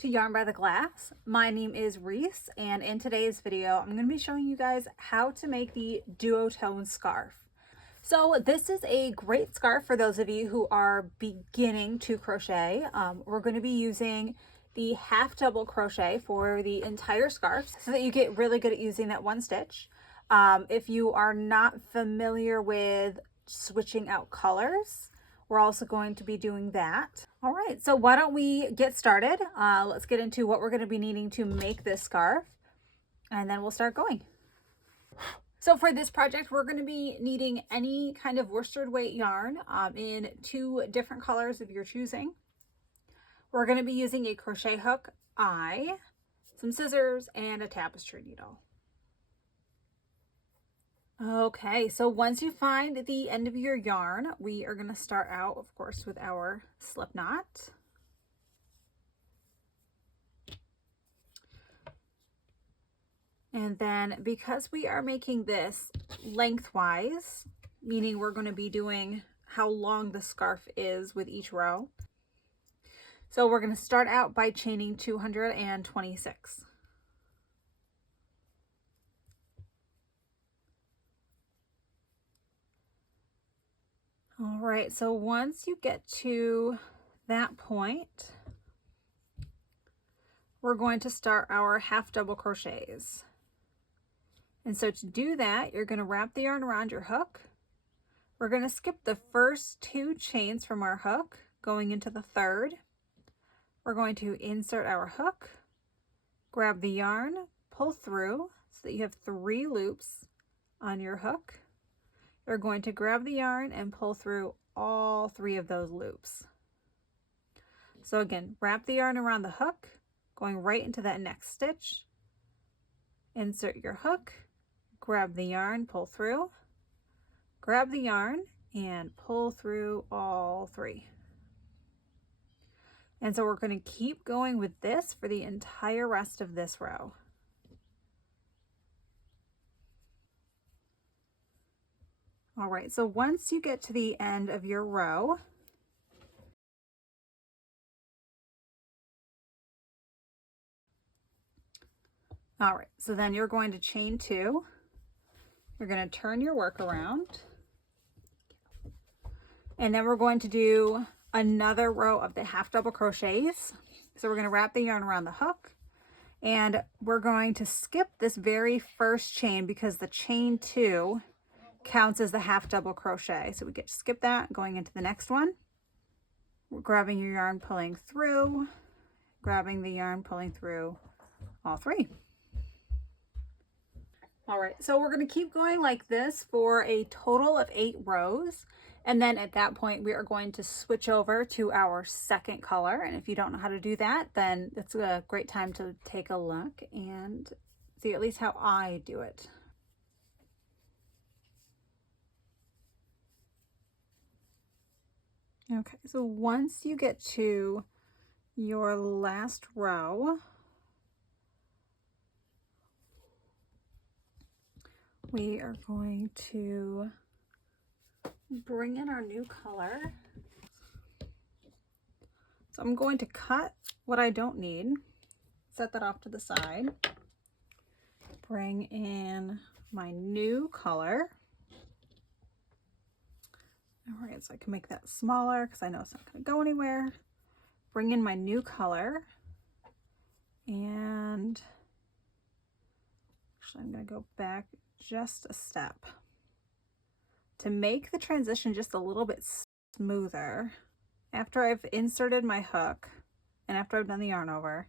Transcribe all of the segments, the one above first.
to Yarn by the Glass. My name is Reese, and in today's video I'm going to be showing you guys how to make the duotone scarf. So this is a great scarf for those of you who are beginning to crochet. We're going to be using the half double crochet for the entire scarf so that you get really good at using that one stitch. If you are not familiar with switching out colors, we're also going to be doing that. All right, so why don't we get started? Let's get into what we're going to be needing to make this scarf, and then we'll start going. So for this project, we're going to be needing any kind of worsted weight yarn in 2 different colors of your choosing. We're going to be using a crochet hook eye, some scissors, and a tapestry needle. Okay, so once you find the end of your yarn, we are going to start out, of course, with our slip knot. And then because we are making this lengthwise, meaning we're going to be doing how long the scarf is with each row. So we're going to start out by chaining 226. All right, so once you get to that point, we're going to start our half double crochets. And so to do that, you're going to wrap the yarn around your hook. We're going to skip the first 2 chains from our hook going into the third. We're going to insert our hook, grab the yarn, pull through so that you have 3 loops on your hook. You're going to grab the yarn and pull through all 3 of those loops. So again, wrap the yarn around the hook, going right into that next stitch. Insert your hook, grab the yarn, pull through, grab the yarn, and pull through all 3. And so we're going to keep going with this for the entire rest of this row. All right, so once you get to the end of your row, all right, so then you're going to chain 2. You're going to turn your work around, and then we're going to do another row of the half double crochets. So we're going to wrap the yarn around the hook, and we're going to skip this very first chain because the chain 2 counts as the half double crochet. So we get to skip that, going into the next one. We're grabbing your yarn, pulling through, grabbing the yarn, pulling through all 3. All right, so we're going to keep going like this for a total of 8 rows. And then at that point, we are going to switch over to our second color. And if you don't know how to do that, then it's a great time to take a look and see at least how I do it. Okay, so once you get to your last row, we are going to bring in our new color. So I'm going to cut what I don't need, set that off to the side, bring in my new color. All right, so I can make that smaller because I know it's not going to go anywhere. Bring in my new color, and actually I'm going to go back just a step to make the transition just a little bit smoother. After I've inserted my hook and after I've done the yarn over,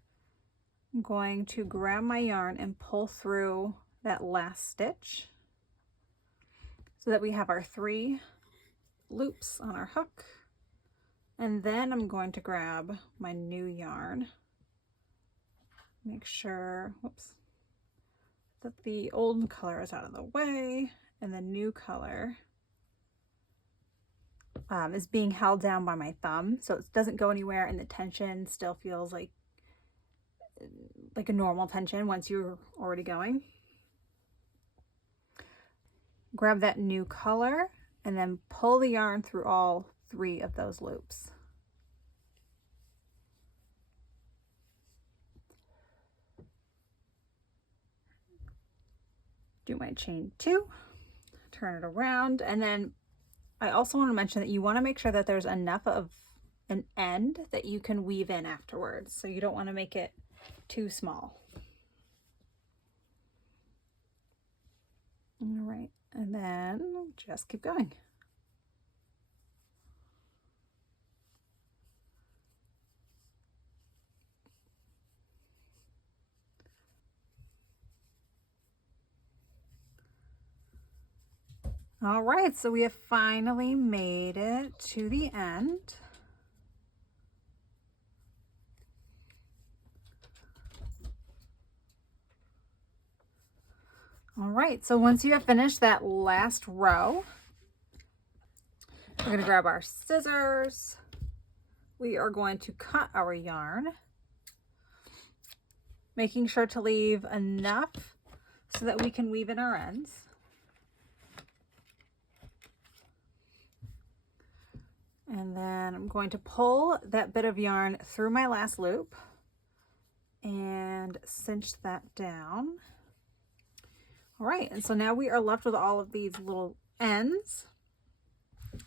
I'm going to grab my yarn and pull through that last stitch so that we have our 3 loops on our hook. And then I'm going to grab my new yarn, make sure, whoops, that the old color is out of the way and the new color is being held down by my thumb, so it doesn't go anywhere and the tension still feels like a normal tension once you're already going. Grab that new color and then pull the yarn through all 3 of those loops. do my chain 2, turn it around, and then I also want to mention that you want to make sure that there's enough of an end that you can weave in afterwards. So you don't want to make it too small. All right, and then just keep going. All right, so we have finally made it to the end. All right, so once you have finished that last row, we're going to grab our scissors. We are going to cut our yarn, making sure to leave enough so that we can weave in our ends. And then I'm going to pull that bit of yarn through my last loop and cinch that down. All right, and so now we are left with all of these little ends.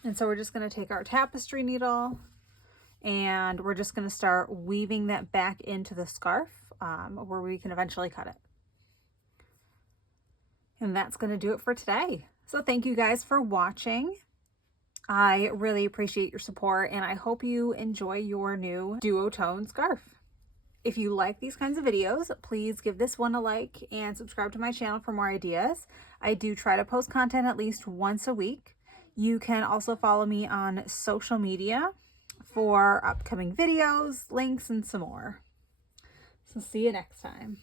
And so we're just going to take our tapestry needle and we're just going to start weaving that back into the scarf where we can eventually cut it. And that's going to do it for today. So thank you guys for watching. I really appreciate your support and I hope you enjoy your new duotone scarf. If you like these kinds of videos, please give this one a like and subscribe to my channel for more ideas. I do try to post content at least once a week. You can also follow me on social media for upcoming videos, links, and some more. So see you next time.